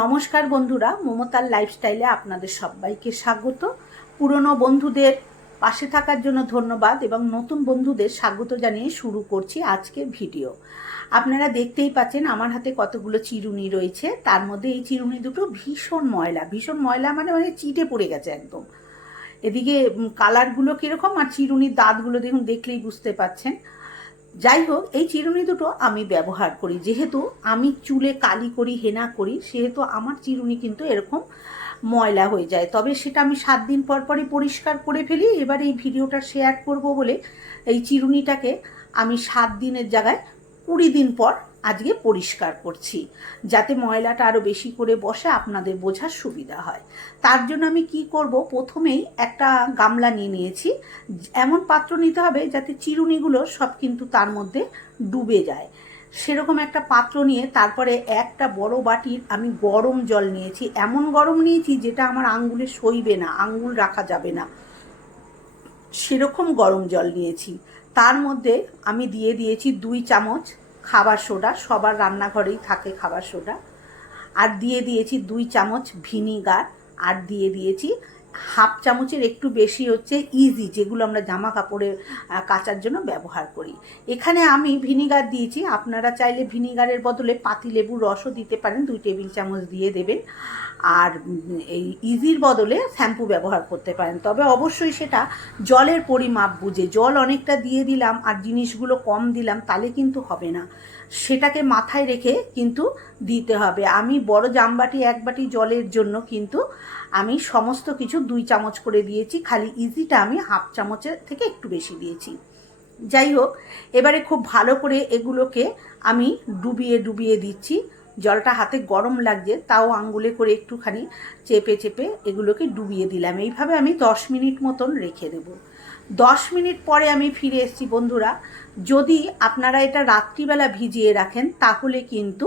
নমস্কার বন্ধুরা, মমতার লাইফস্টাইলে আপনাদের সবাইকে স্বাগত। পুরনো বন্ধুদের পাশে থাকার জন্য ধন্যবাদ এবং নতুন বন্ধুদের স্বাগত জানিয়ে শুরু করছি আজকের ভিডিও। আপনারা দেখতেই পাচ্ছেন আমার হাতে কতগুলো চিরুনি রয়েছে। তার মধ্যে এই চিরুনি দুটো ভীষণ ময়লা। ভীষণ ময়লা মানে মানে চিটে পড়ে গেছে একদম। এদিকে কালারগুলো কীরকম আর চিরুনির দাঁতগুলো দেখুন, দেখলেই বুঝতে পাচ্ছেন। যাই হোক এই চিরুনি দুটো আমি ব্যবহার করি। যেহেতু আমি চুলে কালি করি, হেনা করি, সেহেতু আমার চিরুনি কিন্তু এরকম ময়লা হয়ে যায়। তবে সেটা আমি সাত দিন পর পরই পরিষ্কার করে ফেলি। এবার এই ভিডিওটা শেয়ার করব বলে এই চিরুনিটাকে আমি সাত দিনের জায়গায় কুড়ি দিন পর আজকে পরিষ্কার করছি। যাতে ময়লাটা আরও বেশি করে বসে আপনাদের বোঝার সুবিধা হয়। তার জন্য আমি কি করব? প্রথমেই একটা গামলা নিয়ে নিয়েছি। এমন পাত্র নিতে হবে যাতে চিরুনিগুলো সব কিন্তু তার মধ্যে ডুবে যায়। সেরকম একটা পাত্র নিয়ে তারপরে একটা বড় বাটির আমি গরম জল নিয়েছি। এমন গরম নিয়েছি যেটা আমার আঙ্গুলে সইবে না, আঙ্গুল রাখা যাবে না। সেরকম গরম জল নিয়েছি। তার মধ্যে আমি দিয়ে দিয়েছি দুই চামচ খাবার সোডা, সবার রান্নাঘরেই থাকে খাবার সোডা। আর দিয়ে দিয়েছি দুই চামচ ভিনিগার, আর দিয়ে দিয়েছি হাফ চামচের একটু বেশি হচ্ছে ইজি যেগুলো আমরা জামা কাপড়ে কাচার জন্য ব্যবহার করি। এখানে আমি ভিনিগার দিয়েছি। আপনারা চাইলে ভিনিগারের বদলে পাতিলেবুর রসও দিতে পারেন। দুই টেবিল চামচ দিয়ে দেবেন। আর এই ইজির বদলে শ্যাম্পু ব্যবহার করতে পারেন। তবে অবশ্যই সেটা জলের পরিমাপ বুঝে। জল অনেকটা দিয়ে দিলাম আর জিনিসগুলো কম দিলাম, তাহলে কিন্তু হবে না। সেটাকে মাথায় রেখে কিন্তু দিতে হবে। আমি বড় জামবাটি এক বাটি জলের জন্য কিন্তু আমি সমস্ত কিছু দুই চামচ করে দিয়েছি, খালি ইজিটা আমি হাফ চামচের থেকে একটু বেশি দিয়েছি। যাই হোক, এবারে খুব ভালো করে এগুলোকে আমি ডুবিয়ে ডুবিয়ে দিচ্ছি। জলটা হাতে গরম লাগছে, তাও আঙ্গুলে করে একটুখানি চেপে চেপে এগুলোকে ডুবিয়ে দিলাম। এইভাবে আমি দশ মিনিট মতন রেখে দেবো। দশ মিনিট পরে আমি ফিরে এসেছি, বন্ধুরা। যদি আপনারা এটা রাত্রিবেলা ভিজিয়ে রাখেন, তাহলে কিন্তু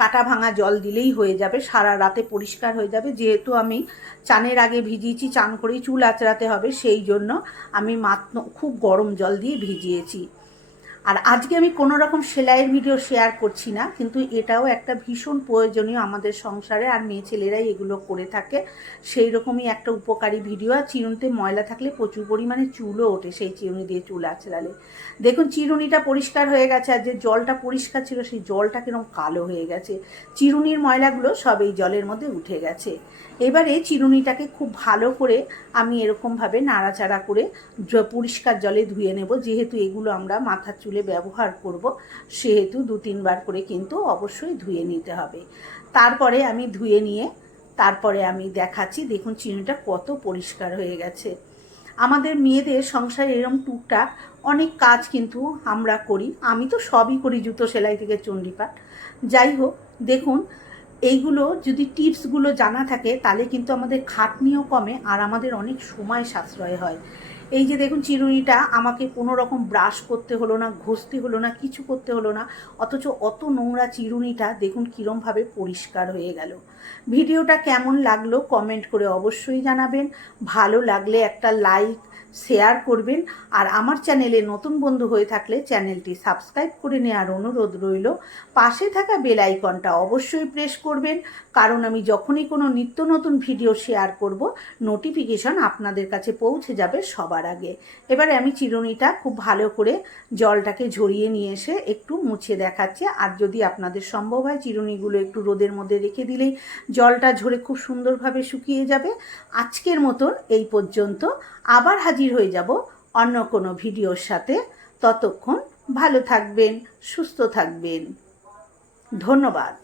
কাটা ভাঙা জল দিলেই হয়ে যাবে, সারা রাতে পরিষ্কার হয়ে যাবে। যেহেতু আমি চানের আগে ভিজিয়েছি, চান করেই চুল আঁচড়াতে হবে, সেই জন্য আমি মাত্র খুব গরম জল দিয়ে ভিজিয়েছি। আর আজকে আমি কোনো রকম সেলাইয়ের ভিডিও শেয়ার করছি না, কিন্তু এটাও একটা ভীষণ প্রয়োজনীয় আমাদের সংসারে, আর মেয়ে ছেলেরাই এগুলো করে থাকে। সেই রকমই একটা উপকারী ভিডিও আর চিরুনিতে ময়লা থাকলে প্রচুর পরিমাণে চুলও ওঠে সেই চিরুনি দিয়ে চুল আঁচড়ালে দেখুন, চিরুনিটা পরিষ্কার হয়ে গেছে, আর যে জলটা পরিষ্কার ছিল, সেই জলটা কীরকম কালো হয়ে গেছে। চিরুনির ময়লাগুলো সব এই জলের মধ্যে উঠে গেছে। এবারে চিরুনিটাকে খুব ভালো করে আমি এরকমভাবে নাড়াচাড়া করে পরিষ্কার জলে ধুয়ে নেব, যেহেতু এগুলো আমরা মাথার চুলে ব্যবহার করব, সেহেতু দু তিনবার করে কিন্তু অবশ্যই ধুয়ে নিতে হবে। তারপরে আমি ধুয়ে নিয়ে তারপরে আমি দেখাচ্ছি, দেখুন চিনিটা কত পরিষ্কার হয়ে গেছে। আমাদের মেয়েদের সংসারে এরম টুকটাক অনেক কাজ কিন্তু আমরা করি, আমি তো সবই করি জুতো সেলাই থেকে চণ্ডীপাঠ। যাই হোক, দেখুন, এইগুলো যদি টিপসগুলো জানা থাকে, তাহলে কিন্তু আমাদের খাটনিও কমে আর আমাদের অনেক সময় সাশ্রয় হয়। এই যে দেখুন চিরুনিটা, আমাকে কোনো রকম ব্রাশ করতে হলো না, ঘষতে হলো না, কিছু করতে হলো না, অথচ অত নোংরা চিরুনিটা দেখুন কীরমভাবে পরিষ্কার হয়ে গেল। ভিডিওটা কেমন লাগল কমেন্ট করে অবশ্যই জানাবেন। ভালো লাগলে একটা লাইক শেয়ার করবেন। আর আমার চ্যানেলে নতুন বন্ধু হয়ে থাকলে চ্যানেলটি সাবস্ক্রাইব করে নেওয়ার অনুরোধ রইল। পাশে থাকা বেল আইকনটা অবশ্যই প্রেস করবেন। কারণ আমি যখনই কোনো নিত্য নতুন ভিডিও শেয়ার করব, নোটিফিকেশন আপনাদের কাছে পৌঁছে যাবে সবার আগে। এবারে আমি চিরুনিটা খুব ভালো করে জলটাকে ঝরিয়ে নিয়ে এসে একটু মুছে দেখাচ্ছি। আর যদি আপনাদের সম্ভব হয় চিরুনিগুলো একটু রোদের মধ্যে রেখে দিলেই জলটা ঝরে খুব সুন্দরভাবে শুকিয়ে যাবে। আজকের মতন এই পর্যন্ত। আবার হাজির হয়ে যাব অন্য কোনো ভিডিওর সাথে। ততক্ষণ ভালো থাকবেন সুস্থ থাকবেন। ধন্যবাদ।